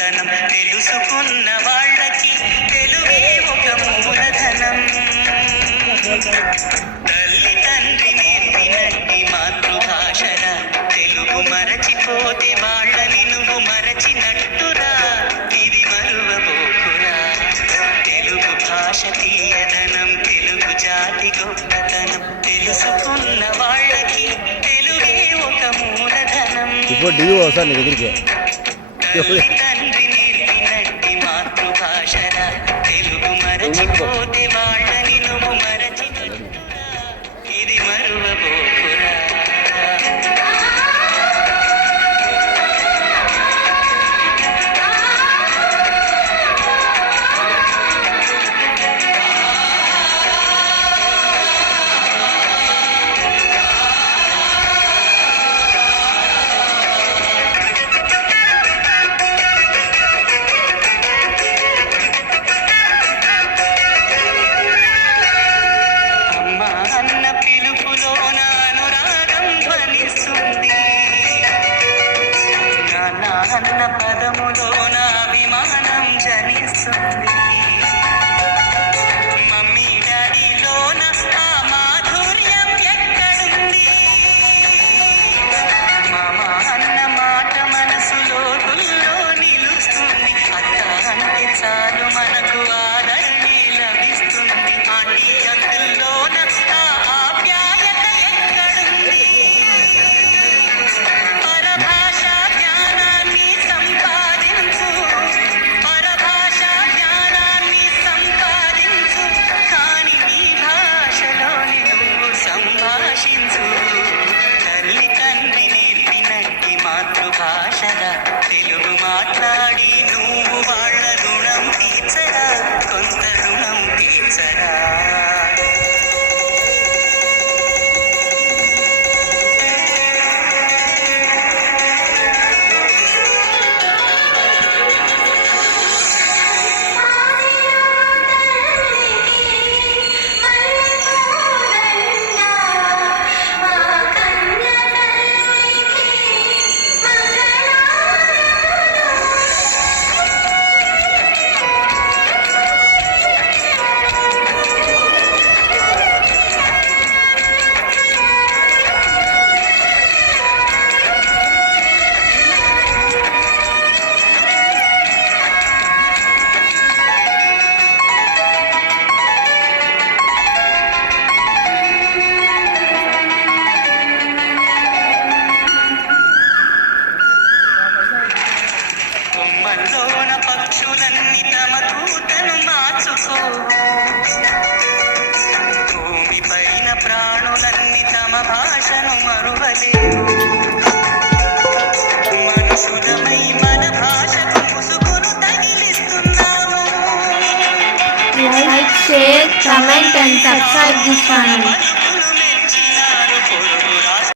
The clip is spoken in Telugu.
గొప్పతనం తెలుసుకున్న వాళ్ళకి తెలుగే ఒక మూలధనం. తల్లి తండ్రి నేర్పినట్టి మాతృభాషరా, తెలుగు మరచిపోతే వాళ్ళని నువ్వు మరచినట్టురా. ఇది మరువబోకురా. తెలుగు భాష తీయదనం, తెలుగు జాతి గొప్పతనం తెలుసుకున్న వాళ్ళకి తెలుగే ఒక మూలధనం. తల్లి తండ్రి నేర్పినట్టి మాతృభాషరా, తెలుగు మరచిపోతే వాళ్ళని నువ్వు మరచినట్టురా. ఇది మరువబోకురా. అన్న పిలుపులోన అనురాగం ధ్వనిస్తుంది, నాన్న అన్న పదములోన అభిమానం జనిస్తుంది. మమ్మీ డాడీలోన ఆ మాధుర్యం ఎక్కడుంది? మామ అన్న మాట మనసులో గుల్లో నిలుస్తుంది. అత్త అంటే చాలు మనకు ఆదరణే లభిస్తుంది. ఆంటీ అంకుల్లోన ఆ ఆప్యాయత ఎక్కడుంది? పరభాషా జ్ఞానాన్ని సంపాదించు, పరభాషా జ్ఞానాన్ని సంపాదించు, కాని నీ భాషలోని నువ్వు సంభాషించు. తల్లి తండ్రి నేర్పినట్టి మాతృభాషరా, తెలుగు మాట్లాడి నువ్వు వాళ్ళ రుణం తీర్చరా, కొంత రుణం తీర్చరా. కొమ్మల్లోన పక్షులన్నీ తమ కూతను మార్చుకోవు, భూమి పైన ప్రాణులన్నీ తమ భాషను మరువలేవు. మనుషులమై మన భాషకు ముసుగును తగిలిస్తున్నాము. Like, share, comment and subscribe this channel.